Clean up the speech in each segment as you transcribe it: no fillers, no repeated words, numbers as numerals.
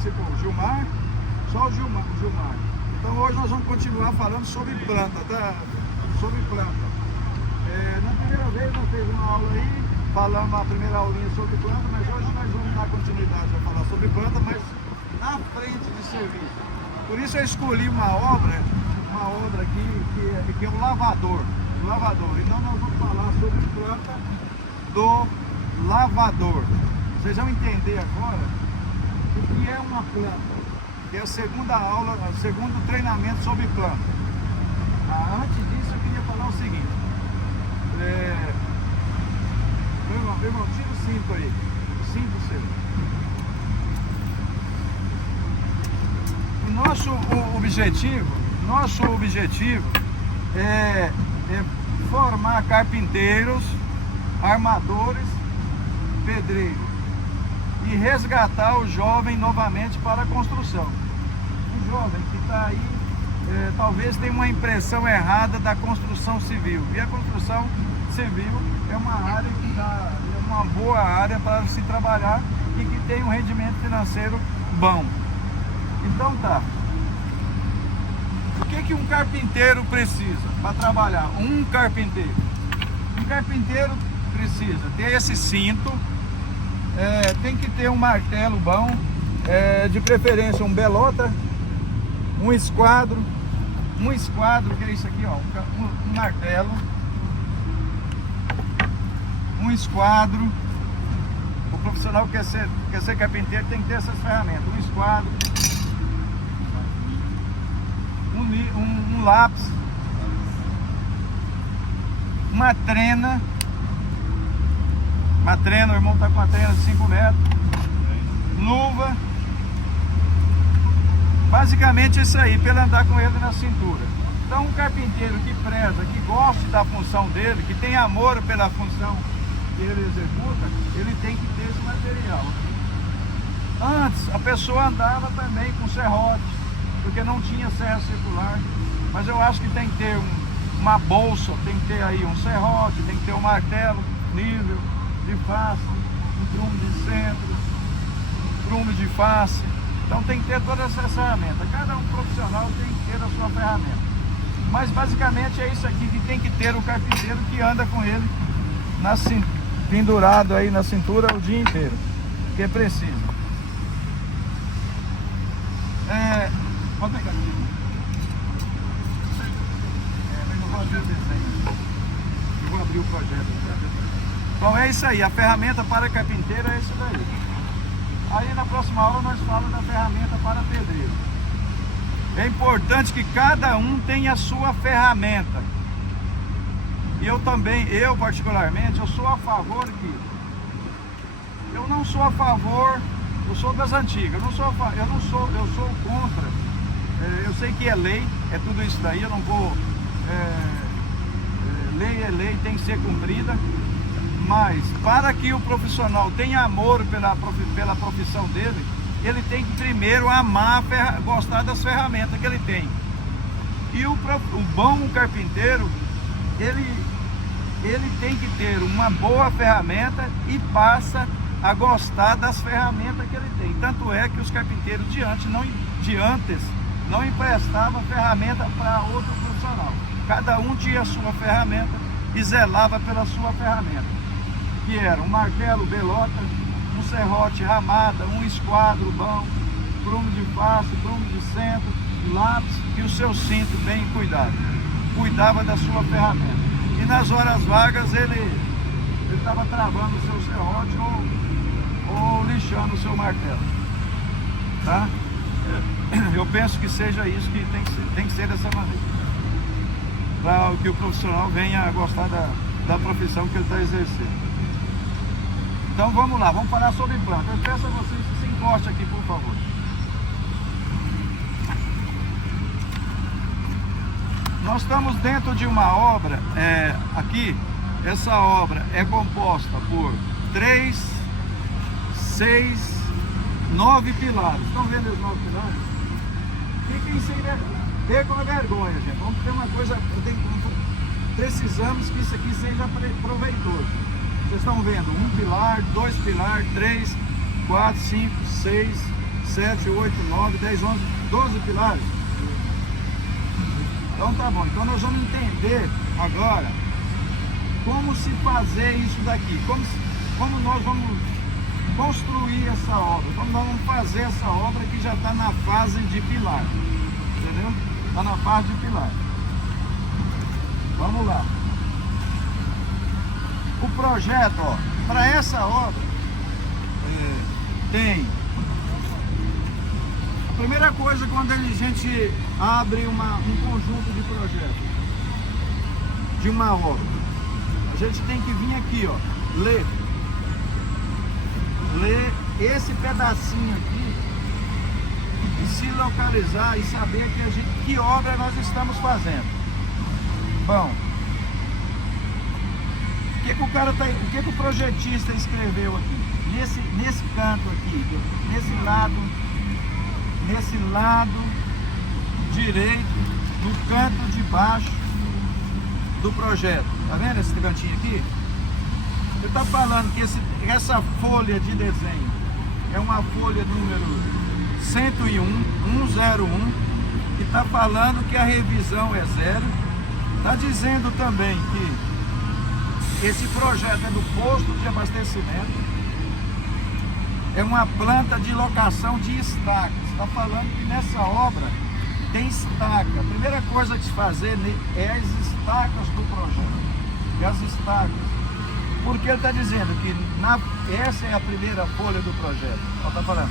participou? Gilmar? Só o Gilmar. Então hoje nós vamos continuar falando sobre planta, tá? Sobre planta. Na primeira vez nós fizemos uma aula aí, falamos a primeira aulinha sobre planta, mas hoje nós vamos dar continuidade a falar sobre planta, mas na frente de serviço. Por isso eu escolhi uma obra aqui que é o lavador. Então nós vamos falar sobre planta do lavador. Vocês vão entender agora o que é uma planta, que é a segunda aula, o segundo treinamento sobre planta. Antes disso eu queria falar o seguinte. Meu irmão, tira o cinto aí. O cinto seu. Nosso objetivo é formar carpinteiros, armadores, pedreiros e resgatar o jovem novamente para a construção. O jovem que está aí talvez tenha uma impressão errada da construção civil, e a construção civil é uma área é uma boa área para se trabalhar e que tem um rendimento financeiro bom. Então tá. O que um carpinteiro precisa para trabalhar? Um carpinteiro precisa ter esse cinto, tem que ter um martelo bom, de preferência um belota, um esquadro, que é isso aqui, ó, um martelo, um esquadro. O profissional que quer ser carpinteiro tem que ter essas ferramentas, um esquadro, um lápis, uma trena, o irmão está com uma trena de 5 metros, luva, basicamente isso aí, para ele andar com ele na cintura. Então um carpinteiro que preza, que gosta da função dele, que tem amor pela função que ele executa, ele tem que ter esse material. Antes a pessoa andava também com serrote, porque não tinha serra circular, mas eu acho que tem que ter uma bolsa, tem que ter aí um serrote, tem que ter um martelo nível de face, um prumo de centro, prumo de face. Então tem que ter todas essas ferramentas. Cada um profissional tem que ter a sua ferramenta. Mas basicamente é isso aqui que tem que ter o carpinteiro que anda com ele pendurado aí na cintura o dia inteiro, que precisa. Pode pegar aqui. Mas não vou abrir o desenho. Eu vou abrir o projeto. Bom, é isso aí. A ferramenta para carpinteiro é isso daí. Aí na próxima aula nós falamos da ferramenta para pedreiro. É importante que cada um tenha a sua ferramenta. E eu particularmente, eu sou a favor que... Eu não sou a favor, eu sou das antigas, eu sou contra. Eu sei que é lei, é tudo isso daí, eu não vou... Lei é lei, tem que ser cumprida. Mas para que o profissional tenha amor pela profissão dele, ele tem que primeiro amar, gostar das ferramentas que ele tem. E o bom carpinteiro, ele tem que ter uma boa ferramenta e passa a gostar das ferramentas que ele tem. Tanto é que os carpinteiros de antes não emprestavam ferramenta para outro profissional. Cada um tinha a sua ferramenta e zelava pela sua ferramenta, que era um martelo belota, um serrote ramada, um esquadro bom, prumo de face, prumo de centro, lápis e o seu cinto bem cuidado. Cuidava da sua ferramenta. E nas horas vagas ele estava travando o seu serrote ou lixando o seu martelo. Tá? Eu penso que seja isso, que tem que ser dessa maneira, para que o profissional venha a gostar da profissão que ele está exercendo. Então vamos lá, vamos falar sobre planta. Eu peço a vocês que se encostem aqui, por favor. Nós estamos dentro de uma obra, aqui, essa obra é composta por 3, 6, 9 pilares. Estão vendo os 9 pilares? Fiquem sem ter com a vergonha, gente. Vamos ter uma coisa, precisamos que isso aqui seja proveitoso. Vocês estão vendo 1 pilar, 2 pilar, 3, 4, 5, 6, 7, 8, 9, 10, 11, 12 pilares. Então tá bom, então nós vamos entender agora como se fazer isso daqui, como nós vamos construir essa obra, como nós vamos fazer essa obra que já está na fase de pilar, entendeu? Está na fase de pilar. Vamos lá. O projeto, ó, para essa obra, tem... A primeira coisa, quando a gente abre um conjunto de projetos, de uma obra, a gente tem que vir aqui, ó, ler esse pedacinho aqui e se localizar e saber que obra nós estamos fazendo. Bom, o que o projetista escreveu aqui? Nesse canto aqui, nesse lado direito, no canto de baixo do projeto. Tá vendo esse cantinho aqui? Ele está falando que essa folha de desenho é uma folha número 101, que está falando que a revisão é 0. Está dizendo também que esse projeto é do posto de abastecimento, é uma planta de locação de estacas. Está falando que nessa obra tem estaca. A primeira coisa que se fazer é as estacas do projeto. E as estacas. Porque ele está dizendo que essa é a primeira folha do projeto. Ele está falando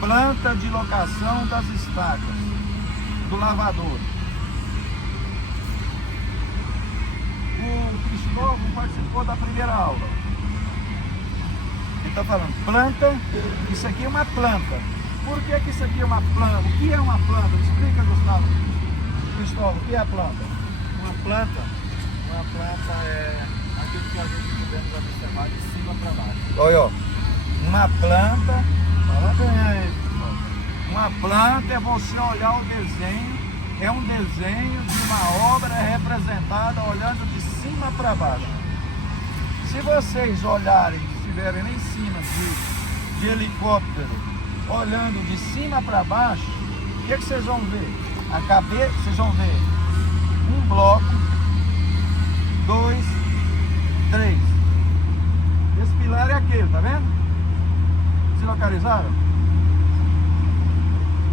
planta de locação das estacas do lavador. O Cristóvão participou da primeira aula. Ele está falando planta, isso aqui é uma planta. Por que isso aqui é uma planta? O que é uma planta? Explica, Gustavo. Cristóvão, o que é a planta? Uma planta é aquilo que a gente podemos observar de cima para baixo. Olha, ó, uma planta, parabéns. Uma planta é você olhar o desenho, é um desenho de uma obra representada olhando de cima para baixo. Se vocês olharem, estiverem lá em cima de helicóptero, olhando de cima para baixo, o que vocês vão ver? A cabeça, vocês vão ver um bloco, 2, 3. Esse pilar é aquele, tá vendo? Se localizaram?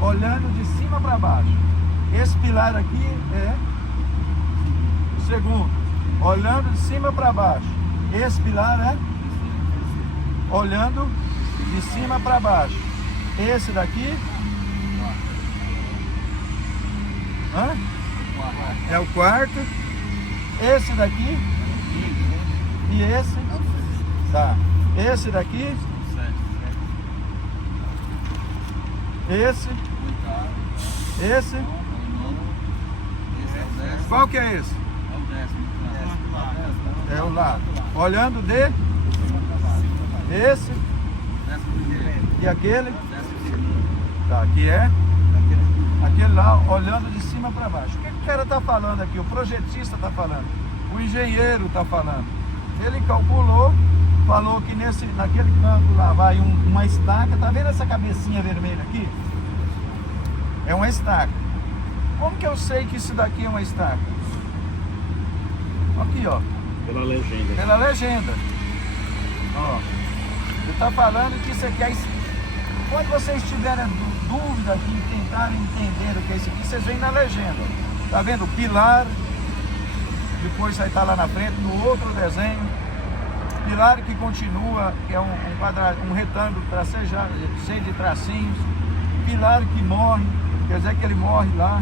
Olhando de cima para baixo. Esse pilar aqui é o segundo, olhando de cima para baixo. Esse pilar é olhando de cima para baixo. Esse daqui é o quarto. Esse daqui e esse, tá? Esse daqui, esse, qual que é esse? É o lado. Olhando de esse e aquele, tá? Aqui é aquele lá, olhando de cima para baixo. O que o cara está falando aqui? O projetista está falando, o engenheiro está falando. Ele calculou, falou que naquele canto lá vai uma estaca. Tá vendo essa cabecinha vermelha aqui? É uma estaca. Como que eu sei que isso daqui é uma estaca? Aqui, ó. Pela legenda. Pela legenda. Ó. Ele está falando que isso aqui é... Quando vocês tiverem dúvida aqui e tentarem entender o que é isso aqui, vocês veem na legenda. Tá vendo? O pilar, depois vai estar lá na frente, no outro desenho. Pilar que continua, que é um retângulo tracejado, cheio de tracinhos. Pilar que morre, quer dizer que ele morre lá.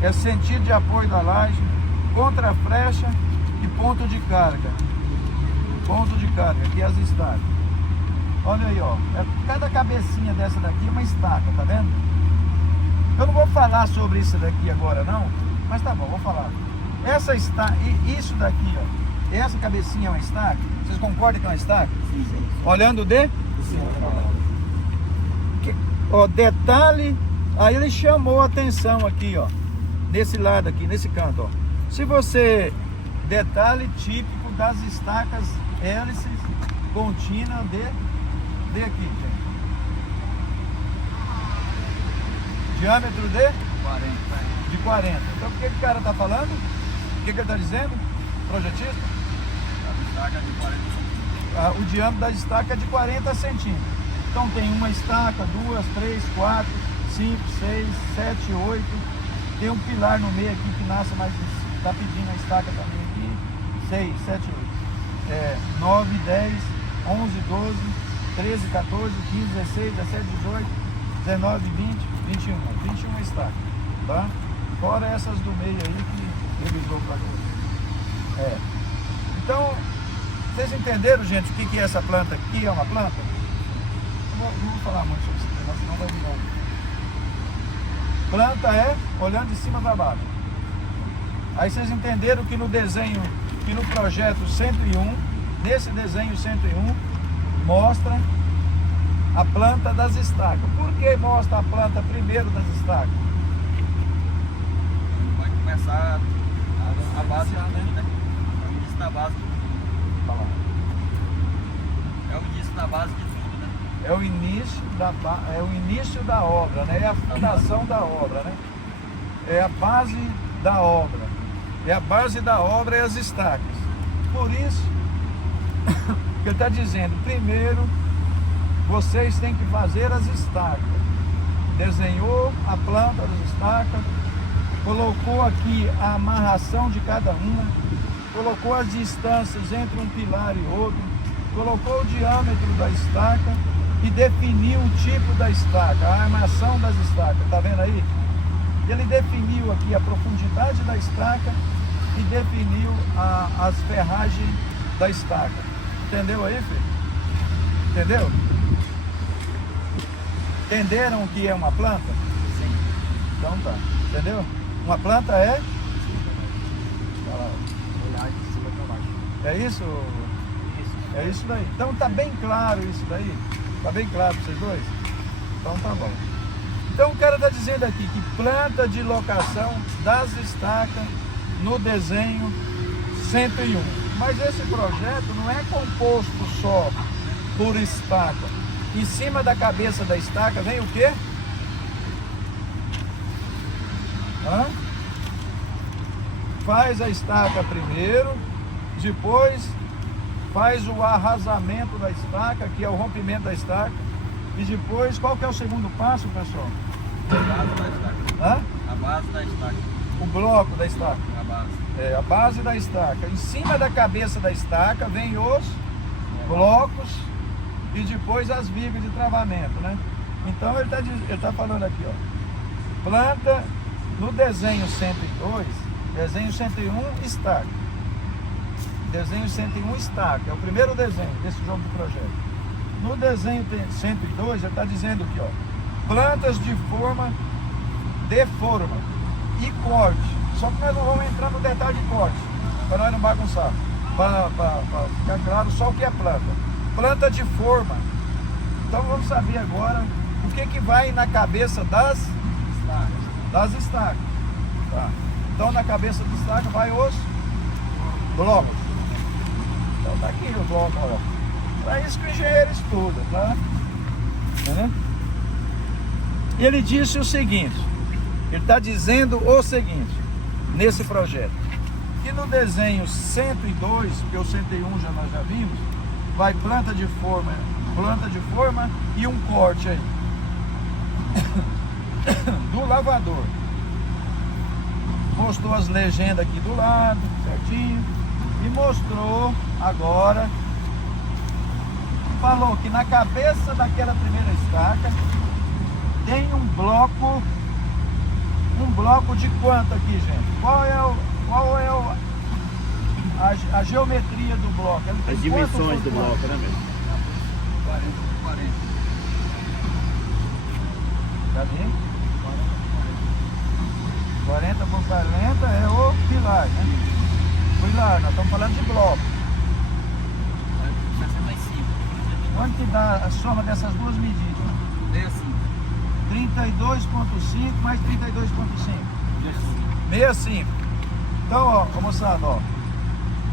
É sentido de apoio da laje, contra-flecha e ponto de carga. Ponto de carga, aqui as estacas. Olha aí, ó. Cada cabecinha dessa daqui é uma estaca, tá vendo? Eu não vou falar sobre isso daqui agora não, mas tá bom, vou falar. Essa estaca, isso daqui, ó. Essa cabecinha é uma estaca? Vocês concordam que é uma estaca? Sim, sim. Olhando de? Sim. Ó, detalhe, aí ele chamou a atenção aqui, ó. Nesse lado aqui, nesse canto, ó. Se você... Detalhe típico das estacas hélices contínuas de aqui, gente. Diâmetro de 40. de 40. Então, o que o cara está falando? O que ele está dizendo? Projetista? A estaca de 40 centímetros. O diâmetro da estaca é de 40 centímetros. Então, tem uma estaca, 2, 3, 4, 5, 6, 7, 8. Tem um pilar no meio aqui que nasce mais, está pedindo a estaca também aqui. 6, 7, 8. 9, 10, 11, 12, 13, 14, 15, 16, 17, 18, 19, 20, 21. 21 estacas, tá? Fora essas do meio aí que revisou para agora. Então, vocês entenderam, gente, o que é essa planta aqui? É uma planta? Não vou falar muito sobre isso, senão vai virar. Planta é olhando de cima para baixo. Aí vocês entenderam que no desenho, que no projeto 101, nesse desenho 101, mostra a planta das estacas. Por que mostra a planta primeiro das estacas? Vai começar a base de tudo, né? É o início da base de tudo. É o início da base de tudo, né? É o início da obra, né? É a fundação da obra, né? É a base da obra. É a base da obra e as estacas. Por isso que ele está dizendo, primeiro vocês têm que fazer as estacas. Desenhou a planta das estacas, colocou aqui a amarração de cada uma, colocou as distâncias entre um pilar e outro, colocou o diâmetro da estaca e definiu o tipo da estaca, a armação das estacas. Tá vendo aí? Ele definiu aqui a profundidade da estaca e definiu as ferragens da estaca. Entendeu aí, filho? Entendeu? Entenderam o que é uma planta? Sim. Então tá. Entendeu? Uma planta é? Olhar de cima para baixo. É isso? Isso. É isso daí. Então tá bem claro isso daí? Tá bem claro para vocês dois? Então tá bom. Então o cara está dizendo aqui que planta de locação das estacas no desenho 101. Mas esse projeto não é composto só por estaca. Em cima da cabeça da estaca vem o quê? Faz a estaca primeiro, depois faz o arrasamento da estaca, que é o rompimento da estaca, e depois, qual que é o segundo passo, pessoal? A base da estaca. A base da estaca. O bloco da estaca. A base. A base da estaca. Em cima da cabeça da estaca vem os blocos e depois as vigas de travamento, né? Então ele tá falando aqui, ó. Planta no desenho 102, desenho 101 estaca. Desenho 101 estaca, é o primeiro desenho desse jogo do projeto. No desenho 102 já está dizendo aqui, ó, plantas de forma, deforma e corte. Só que nós não vamos entrar no detalhe de corte, para nós não bagunçar, para ficar claro só o que é planta. Planta de forma. Então vamos saber agora o que vai na cabeça das estacas. Tá. Então na cabeça da estaca vai os blocos. Então tá aqui o bloco, ó. É isso que o engenheiro estuda, tá? E ele disse o seguinte, ele está dizendo o seguinte, nesse projeto, que no desenho 102, que o 101 nós já vimos, vai planta de forma e um corte aí, do lavador. Mostrou as legendas aqui do lado, certinho, e mostrou agora, falou que na cabeça daquela primeira estaca tem um bloco de quanto aqui, gente? Qual é a geometria do bloco? As dimensões do bloco, né, mesmo? 40 por 40. Tá bem? 40 por 40 é o pilar, né? Pilar, nós estamos falando de bloco. 65. Quanto que dá a soma dessas duas medidas? 32,5 mais 32,5. 65. Então, ó, moçada, ó,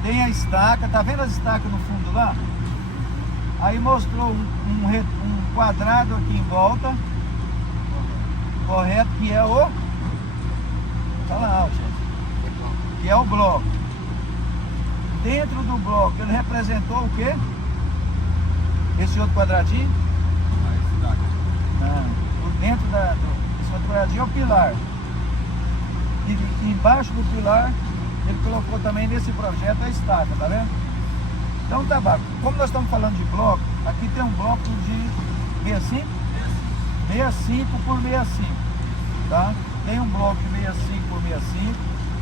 tem a estaca, tá vendo as estacas no fundo lá? Aí mostrou um quadrado aqui em volta correto, que é o... Fala alto, gente. Que é o bloco. Dentro do bloco, ele representou o quê? Esse outro quadradinho? Não. Dentro esse outro quadradinho é o pilar. E embaixo do pilar, ele colocou também nesse projeto a estaca, tá vendo? Então tá bom. Como nós estamos falando de bloco, aqui tem um bloco de 65? 65 por 65, tá? Tem um bloco de 65 por 65.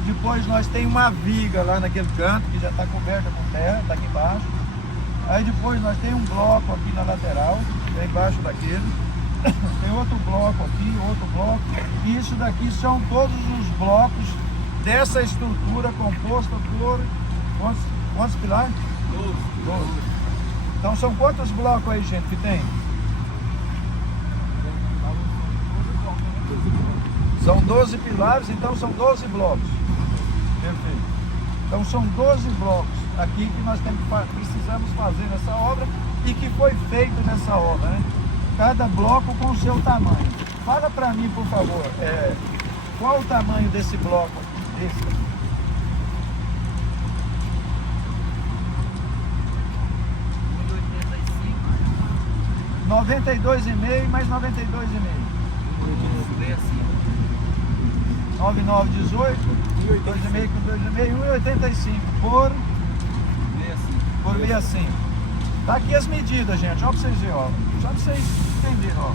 Depois nós tem uma viga lá naquele canto, que já está coberta com terra, está aqui embaixo. Aí depois nós tem um bloco aqui na lateral, é embaixo daquele. Tem outro bloco aqui, outro bloco. E isso daqui são todos os blocos dessa estrutura composta por... Quantos pilares? 12. Então são quantos blocos aí, gente, que tem? São 12 pilares, então são 12 blocos. Perfeito. Então são 12 blocos aqui que nós precisamos fazer nessa obra e que foi feito nessa obra, né? Cada bloco com o seu tamanho. Fala para mim, por favor, qual o tamanho desse bloco? Esse aqui. 92,5 mais 92,5. 9918, 2,5 com 2,5, 1,85 por 65. Tá aqui as medidas, gente, ó, pra vocês verem, ó. Só pra vocês entenderem, ó.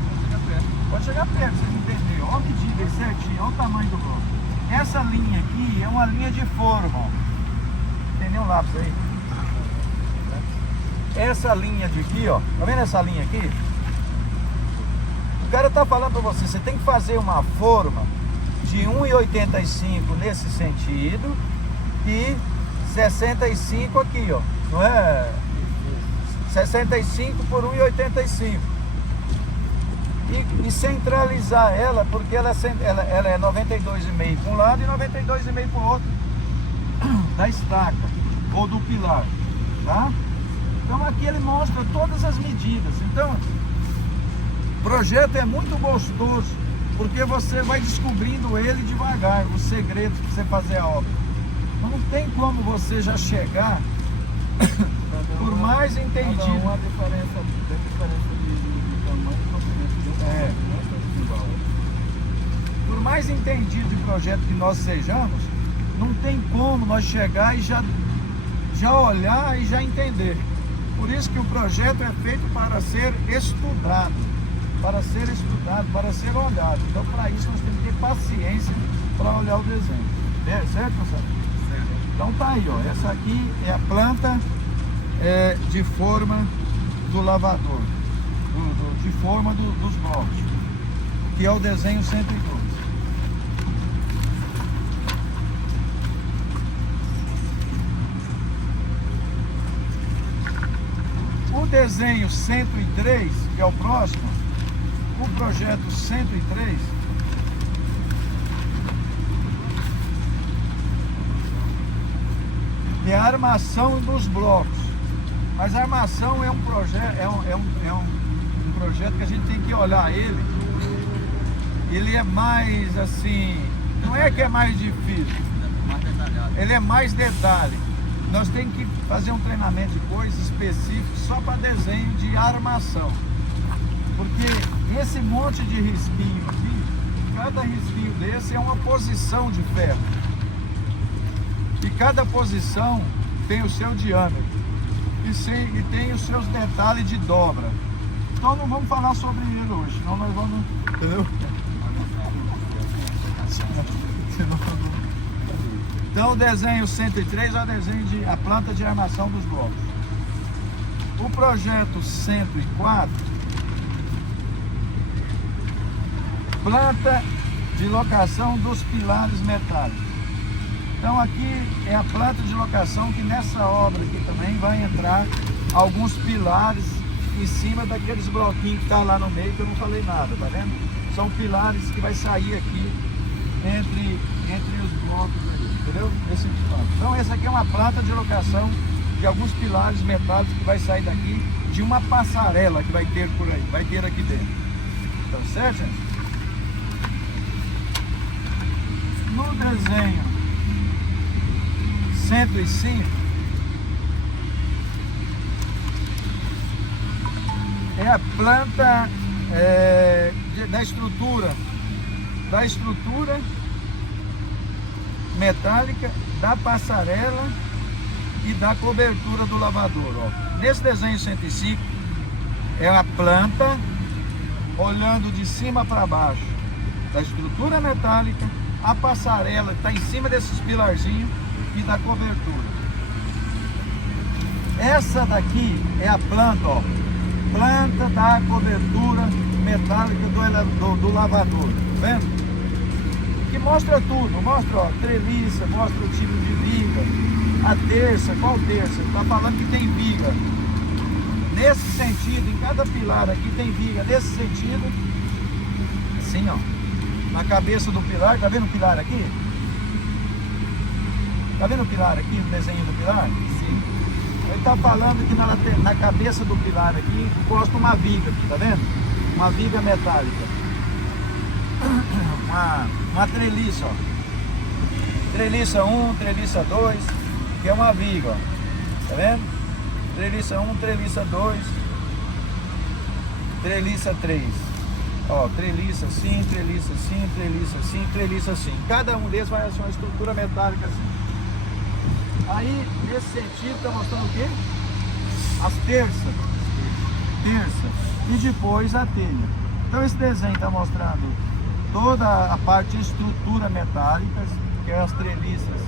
Pode chegar perto pra vocês entenderem, ó a medida aí certinho, ó o tamanho do bloco. Essa linha aqui é uma linha de forma, ó. Entendeu o lápis aí? Essa linha de aqui, ó, tá vendo essa linha aqui? O cara tá falando pra você, você tem que fazer uma forma de 1,85 nesse sentido e 65 aqui, ó, não é? 65 por 1,85 e centralizar ela, porque ela é 92,5 para um lado e 92,5 para o outro da estaca ou do pilar, tá? Então aqui ele mostra todas as medidas. Então o projeto é muito gostoso, porque você vai descobrindo ele devagar, os segredos para você fazer a obra. Então não tem como você já chegar por mais entendido. Uma diferença de tamanho e comprimento. Por mais entendido de projeto que nós sejamos, não tem como nós chegar e já olhar e já entender. Por isso que o projeto é feito para ser estudado, para ser olhado. Então, para isso, nós temos que ter paciência para olhar o desenho. Certo, pessoal? Certo. Então, tá aí, ó. Essa aqui é a planta de forma do lavador, de forma dos blocos, que é o desenho 102. O desenho 103, que é o próximo, o projeto 103, é a armação dos blocos. Mas a armação é um projeto, um projeto que a gente tem que olhar ele. Ele é mais assim, não é que é mais difícil, ele é mais detalhe. Nós temos que fazer um treinamento de coisas específicas só para desenho de armação. Porque esse monte de risquinho aqui, cada risquinho desse é uma posição de ferro. E cada posição tem o seu diâmetro e tem os seus detalhes de dobra. Então não vamos falar sobre ele hoje, senão nós vamos... Entendeu? Então o desenho 103 é o desenho a planta de armação dos blocos. O projeto 104, planta de locação dos pilares metálicos. Então aqui é a planta de locação que nessa obra aqui também vai entrar alguns pilares em cima daqueles bloquinhos que tá lá no meio que eu não falei nada, tá vendo? São pilares que vai sair aqui entre os blocos aqui, entendeu? Então essa aqui é uma planta de locação de alguns pilares metálicos que vai sair daqui de uma passarela que vai ter por aí, vai ter aqui dentro. Então certo, gente? no desenho 105 é a planta da estrutura metálica, da passarela e da cobertura do lavador. Ó. Nesse desenho 105 é a planta olhando de cima para baixo da estrutura metálica, a passarela está em cima desses pilarzinhos e da cobertura. Essa daqui é a planta, ó, planta da cobertura metálica do lavador, tá vendo? Que mostra tudo, mostra, ó, treliça, mostra o tipo de viga, a terça, qual terça? Está falando que tem viga. Nesse sentido, em cada pilar aqui tem viga, nesse sentido, assim, ó, na cabeça do pilar, tá vendo o pilar aqui? Tá vendo o pilar aqui, no desenho do pilar? Sim. Ele tá falando que na cabeça do pilar aqui, encosta uma viga aqui, tá vendo? Uma viga metálica. Uma treliça, ó. Treliça 1, treliça 2, que é uma viga, ó. Tá vendo? Treliça 1, treliça 2, treliça 3. Ó, treliça assim, treliça assim, treliça assim, treliça assim. Cada um deles vai ser uma estrutura metálica assim. Aí, nesse sentido, está mostrando o quê? As terças. E depois a telha. Então esse desenho está mostrando toda a parte de estrutura metálica, que é as treliças,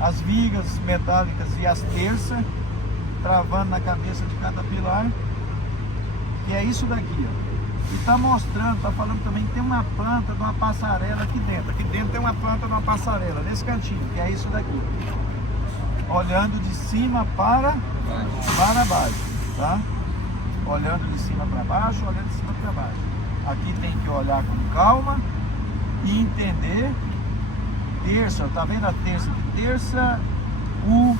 as vigas metálicas e as terças, travando na cabeça de cada pilar, que é isso daqui, ó. E está mostrando, está falando também que tem uma planta de uma passarela aqui dentro. Aqui dentro tem uma planta de uma passarela, nesse cantinho, que é isso daqui. Olhando de cima para baixo, tá? Olhando de cima para baixo, olhando de cima para baixo. Aqui tem que olhar com calma e entender. Terça, tá vendo a terça? Terça U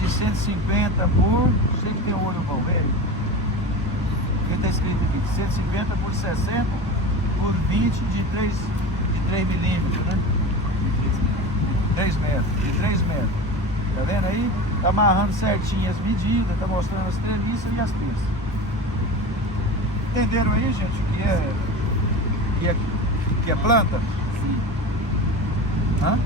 de 150 por... Sei que tem o olho bom, velho. O que está escrito aqui? 150 por 60 por 20 de 3 milímetros, né? 3 metros, de 3 metros. Tá vendo aí? Tá amarrando certinho as medidas, tá mostrando as treliças e as terças. Entenderam aí, gente, o que é planta? Sim. Hã?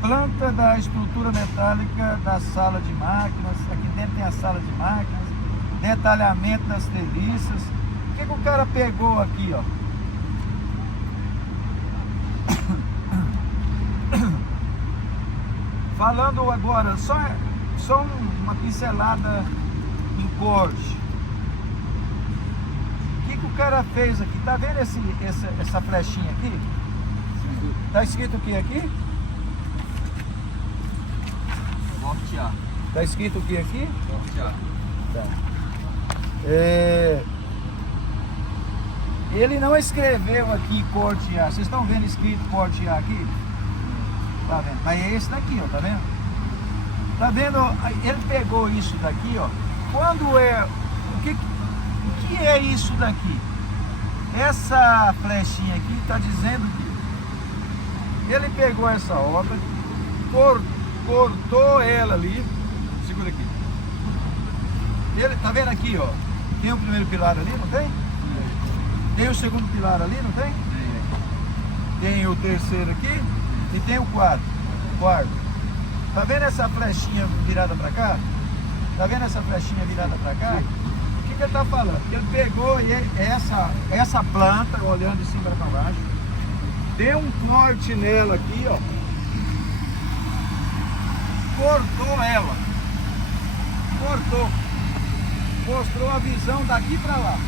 Planta da estrutura metálica da sala de máquinas. Aqui dentro tem a sala de máquinas. Detalhamento das treliças. O que o cara pegou aqui, ó? Falando agora, só uma pincelada em corte. O que o cara fez aqui? Tá vendo essa flechinha aqui? Sim. Tá escrito o que aqui? Cortear. Tá escrito o que aqui? Cortear. Tá. Ele não escreveu aqui cortear. Vocês estão vendo escrito cortear aqui? Tá vendo? Mas é esse daqui, ó, tá vendo? Tá vendo? Ele pegou isso daqui, ó. Quando é... O que é isso daqui? Essa flechinha aqui tá dizendo que ele pegou essa obra, cortou ela ali. Segura aqui. Ele, tá vendo aqui, ó? Tem o primeiro pilar ali, não tem? Tem o segundo pilar ali, não tem? Tem o terceiro aqui e tem o quarto. Tá vendo essa flechinha virada pra cá? Tá vendo essa flechinha virada pra cá? O que ele tá falando? Ele pegou essa planta, olhando de cima pra baixo, deu um corte nela aqui, ó. Cortou ela. Cortou. Mostrou a visão daqui pra lá.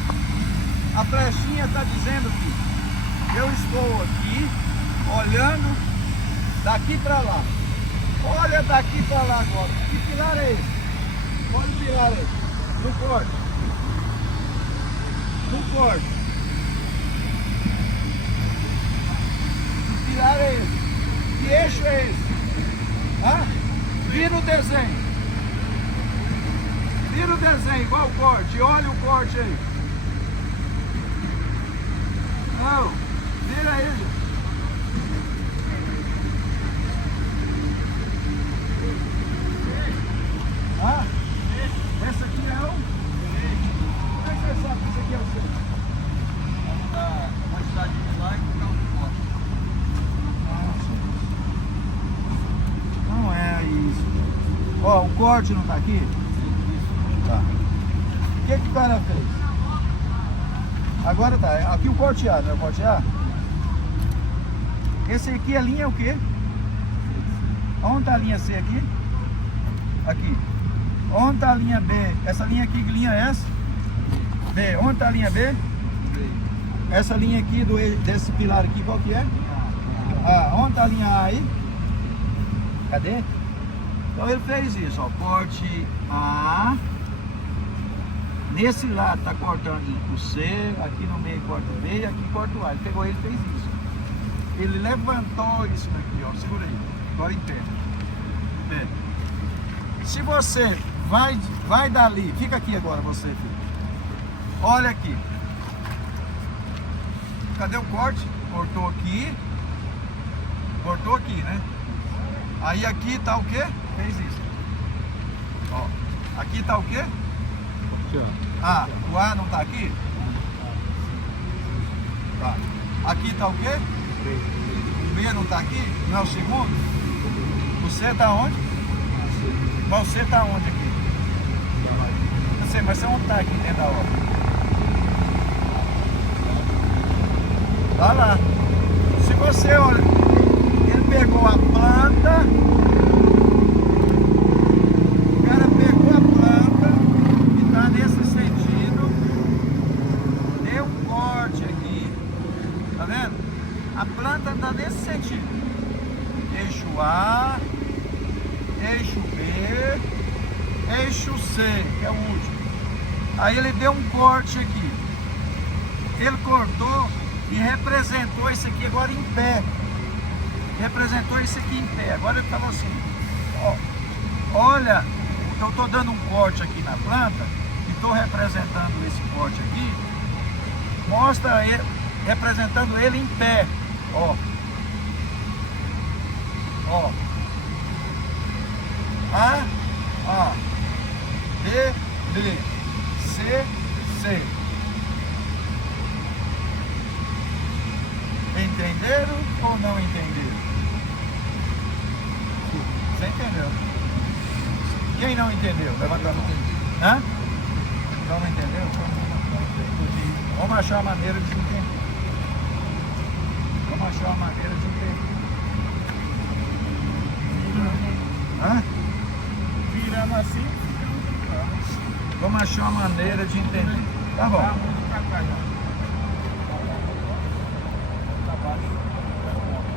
A flechinha está dizendo que eu estou aqui olhando daqui para lá. Olha daqui para lá agora. Que pilar é esse? Olha o pilar aí. Do corte. Do corte. Que pilar é esse? Que eixo é esse? Hã? Vira o desenho. Vira o desenho, igual o corte. Olha o corte aí. Não, vira aí, gente. Ah, esse aqui é o... Como é que você sabe que esse aqui é o seu? A quantidade de lá e colocar o corte. Não é isso. Ó, o corte não tá aqui? Tá. O que que o cara fez? Agora tá. Aqui o corte A, não é o corte A? Esse aqui, a linha é o quê? Onde tá a linha C aqui? Aqui. Onde tá a linha B? Essa linha aqui, que linha é essa? B. Onde tá a linha B? Essa linha aqui, desse pilar aqui, qual que é? A. Onde tá a linha A aí? Cadê? Então ele fez isso, ó. Corte A. Nesse lado tá cortando o C, aqui no meio corta o B e aqui corta o A. Ele pegou ele e fez isso. Ele levantou isso aqui, ó. Segura aí. Agora em pé. Pé. Se você vai dali, fica aqui agora você, filho. Olha aqui. Cadê o corte? Cortou aqui. Cortou aqui, né? Aí aqui tá o quê? Fez isso. Ó. Aqui tá o quê? Ah, o A não tá aqui? Tá. Aqui tá o quê? O B não tá aqui? Não é o segundo? O C tá onde? Mas você tá onde aqui? Eu sei, mas você não tá aqui dentro da obra. Vai lá. Se você olha, ele pegou a planta, o cara pegou a planta e tá nesse sentido, deu um corte aqui, tá vendo? A planta tá nesse sentido. Eixo A, eixo B, eixo C, que é o último. Aí ele deu um corte aqui. Ele cortou e representou isso aqui agora em pé. Representou isso aqui em pé. Agora ele falou assim, ó, olha, eu estou dando um corte aqui na planta e estou representando esse corte aqui. Mostra ele, representando ele em pé. Ó. Ó. A, B, B, C, C. Entenderam ou não entenderam? Você entendeu? Quem não entendeu? Levanta a mão. Hã? Então não entendeu? Vamos achar uma maneira de entender. Vamos achar uma maneira de entender. Hã? Virando assim, Vamos achar uma maneira de entender. Tá bom.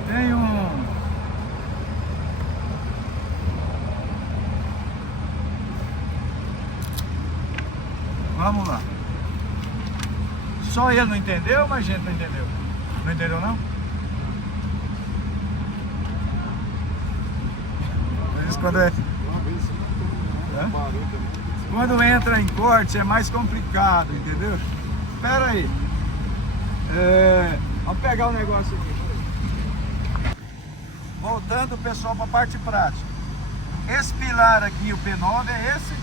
Tem um... Vamos lá. Só ele não entendeu, mas a gente não entendeu. Não entendeu não? Por isso quando é... Hã? Quando entra em corte é mais complicado, entendeu? Espera aí. Vamos pegar o negócio aqui. Voltando, pessoal, para a parte prática. Esse pilar aqui, o P9, é esse.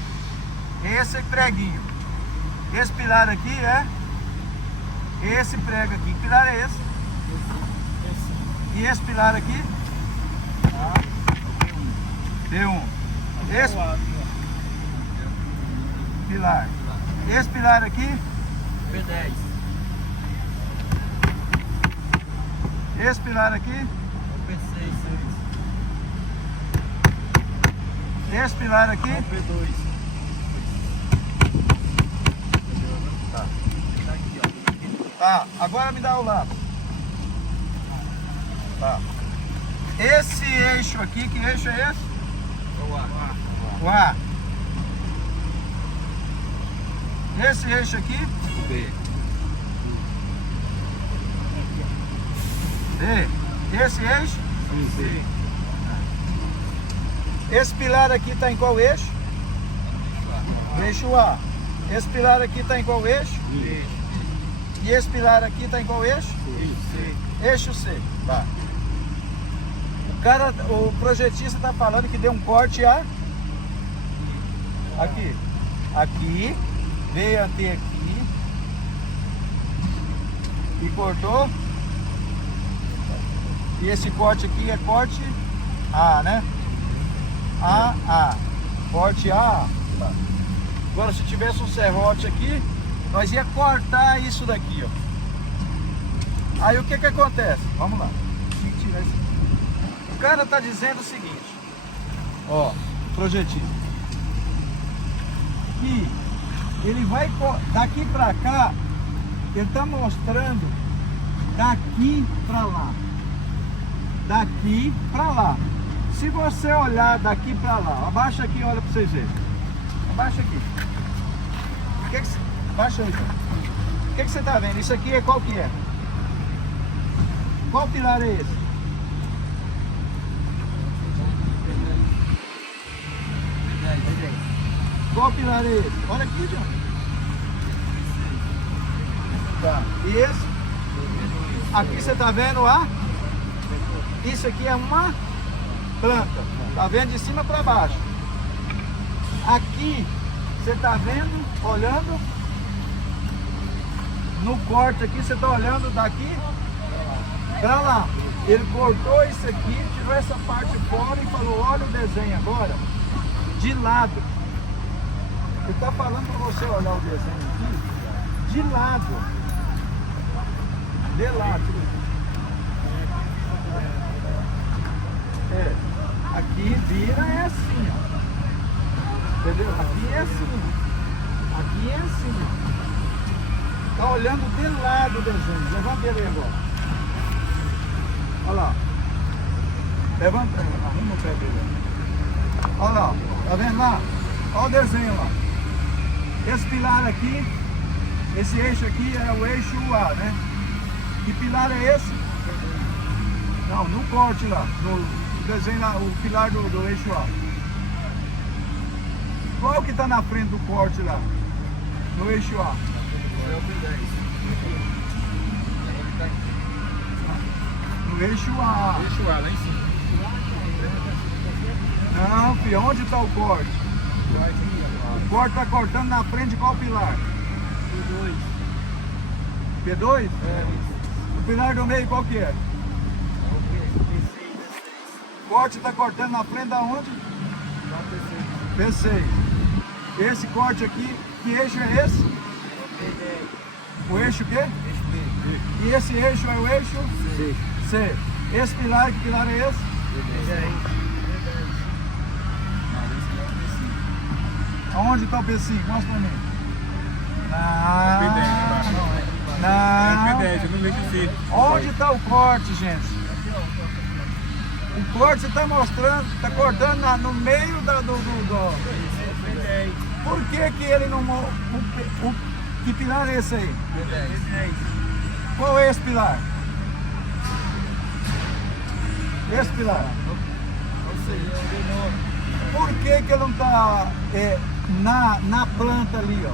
Esse preguinho. Esse pilar aqui é esse prego aqui. Que pilar é esse? E esse pilar aqui? P1. Esse pilar. Esse pilar aqui? P10. Esse pilar aqui? P6. Esse pilar aqui? P2. Tá. Tá, agora me dá o lápis. Tá. Esse eixo aqui, que eixo é esse? O A. Esse eixo aqui? B. B. Esse eixo? C. Esse pilar aqui está em qual eixo? Eixo A. Esse pilar aqui está em qual eixo? B. E esse pilar aqui está em qual eixo? Eixo C. Tá. O projetista está falando que deu um corte aqui. Aqui, veio até aqui e cortou. E esse corte aqui é corte A, né? A. Corte A. Tá. Agora, se tivesse um serrote aqui, nós ia cortar isso daqui, ó. Aí o que que acontece? Vamos lá. Tem que tirar isso aqui. O cara está dizendo o seguinte, ó, projetista, que ele vai daqui para cá, ele está mostrando daqui para lá, daqui para lá. Se você olhar daqui para lá, abaixa aqui, olha para vocês verem, abaixa aqui. Abaixa aí, o que você está vendo? Isso aqui é qual que é? Qual pilar é esse? Qual pilar é esse? Olha aqui, John. Tá. E esse? Aqui você está vendo isso aqui é uma planta. Tá vendo de cima para baixo. Aqui você está vendo, olhando no corte aqui, você está olhando daqui para lá. Ele cortou isso aqui, tirou essa parte fora e falou, olha o desenho agora de lado. Ele está falando para você olhar o desenho aqui de lado. De lado. Aqui vira é assim, ó. Entendeu? Aqui é assim. Aqui é assim. Está olhando de lado o desenho. Levanta ele agora. Olha lá. Levanta. Arruma o pé dele. Olha lá. Tá vendo lá? Olha o desenho lá. Esse pilar aqui, esse eixo aqui é o eixo A, né? Que pilar é esse? Não, no corte lá, no desenho lá, o pilar do eixo A. Qual que está na frente do corte lá? No eixo A? No eixo A. Eixo A, lá em cima. Não, filho, onde está o corte? O corte está cortando na frente de qual pilar? P2. P2? É. O pilar do meio qual que é? O corte está cortando na frente da onde? P6. Esse corte aqui, que eixo é esse? O eixo o quê? Eixo B. E esse eixo é o eixo? C. Esse pilar, que pilar é esse? Aonde está o P5? Mostra pra mim. Não. É eu não vejo assim. Onde está o corte, gente? O corte está mostrando, está cortando no meio do... Por que que ele não... Que pilar é esse aí? Qual é esse pilar? Esse pilar? Por que que ele não está na planta ali, ó?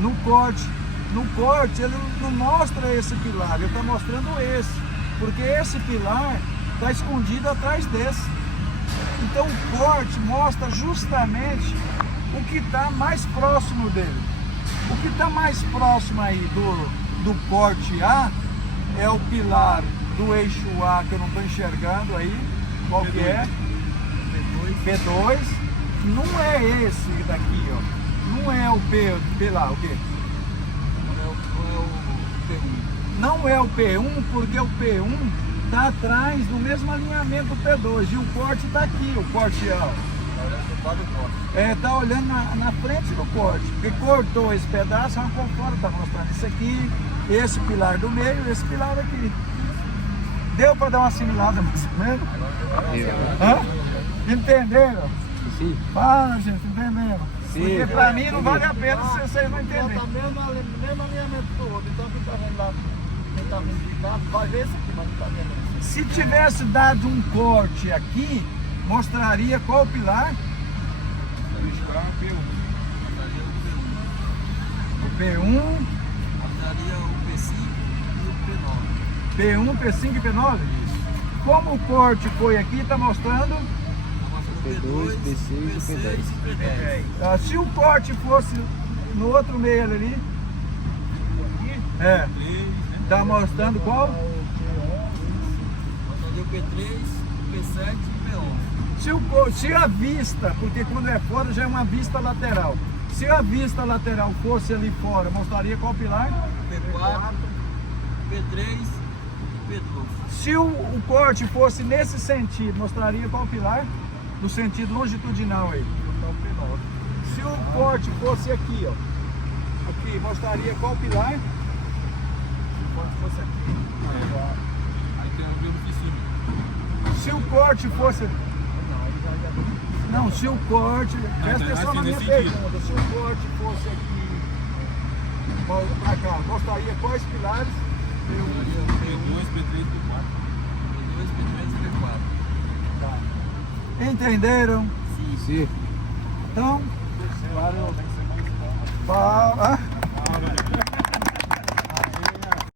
No corte. No corte ele não mostra esse pilar, ele está mostrando esse. Porque esse pilar está escondido atrás desse. Então o corte mostra justamente o que está mais próximo dele. O que está mais próximo aí do corte A é o pilar do eixo A, que eu não estou enxergando aí. Qual que é? P2. Não é esse daqui, ó. Não é o P lá, o quê? Não é o P1, porque o P1 está atrás do mesmo alinhamento do P2 e o corte está aqui, o corte A. Está olhando na frente do corte, porque cortou esse pedaço, arrancou fora, está mostrando isso aqui, esse pilar do meio, esse pilar aqui. Deu para dar uma assimilada mais ou menos? Entenderam? Sim. Fala, gente, entenderam? Sim. Porque para mim não vale a pena se vocês não entenderem. Tá mesmo alinhamento do outro. Então quem tá vendo lá, quem tá vendo de cá, vai ver esse aqui, mas não tá vendo esse. Se tivesse dado um corte aqui, mostraria qual pilar? O P1. Mostraria o P5 e o P9. P1, P5 e P9? Como o corte foi aqui, está mostrando. P2, P6, P6 e P10. Ah, se o corte fosse no outro meio ali, tá mostrando qual? Mostrando o P3, P7 e P11. Se a vista, porque quando é fora já é uma vista lateral. Se a vista lateral fosse ali fora, mostraria qual pilar? P4, P3 e P12. Se o corte fosse nesse sentido, mostraria qual pilar? No sentido longitudinal aí. Se o corte fosse aqui, ó. Aqui, mostraria qual pilar? Se o corte fosse aqui, aí tem um grupo de cima. Se o corte fosse... Não, se o corte... Presta atenção na minha pergunta. Se o corte fosse aqui, pra cá, mostraria quais pilares? P2, P3 e P4. P2, P3 e P4. Tá. Entenderam? Sim. Então, Claro, tem que ser mais fala...